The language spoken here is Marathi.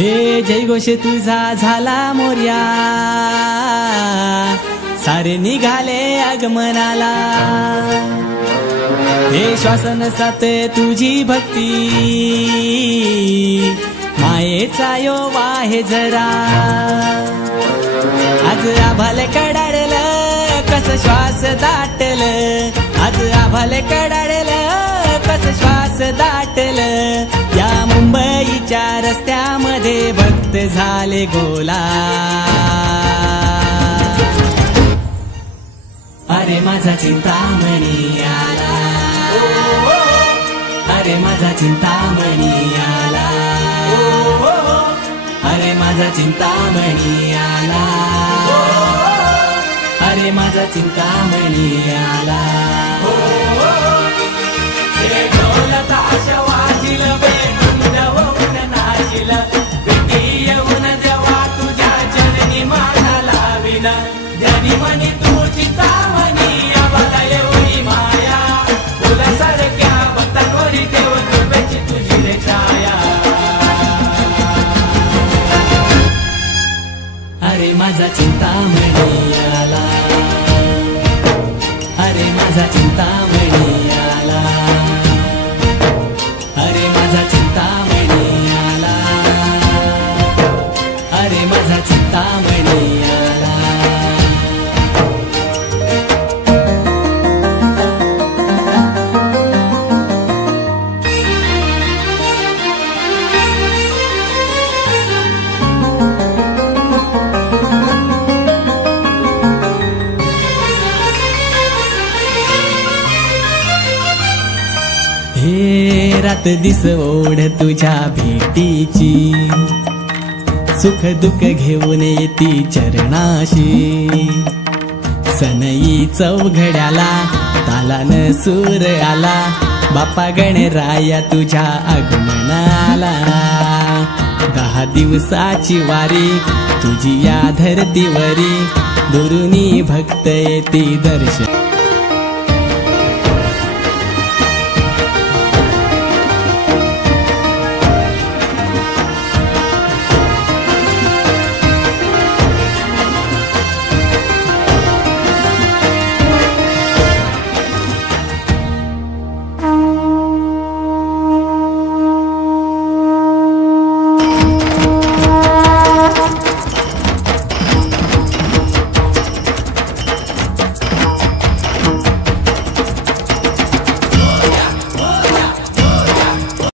हे जयघोष तुझा झाला मोर्या, सारे निघाले आगमनाला। हे श्वासन साथ तुझी भक्ती, मायेचा यो वाहे जरा। आज आभाल कडाडलं कस श्वास दाटलं, आज आभाल कडाडलं कस श्वास दाटलं। या मुंबईच्या रस्त्यामध्ये भक्त झाले गोला। अरे माझा चिंतामणी आला, अरे माझा चिंतामणी आला, अरे माझा चिंतामणी आला, अरे माझा चिंतामणी आला। हे ढोल ताश वाजिल, बेधुंद होऊन नाचिल, भेटी येऊन देवा तुझ्या जननी माझा लाविल। ध्यानी म्हणी तू चिंतामणी, आम्हाला एवढी माया, फुलासारख्या भक्तांवरी देव कृपेची तुझी रे छाया। अरे माझा चिंतामणी आला, अरे माझा चिंतामणी आला, अरे माझा चिंतामणी आला, अरे माझा चिंतामणी आला। हे रात दिस ओढ तुझ्या भेटीची, सुख दुःख घेऊन येती चरणाशी। सनई चौघड्याला तालान सूर आला, बाप्पा गणराया तुझ्या आगमनाला। 10 दिवसाची वारी तुझी या धरतीवरी, दुरुनी भक्त येती दर्शन।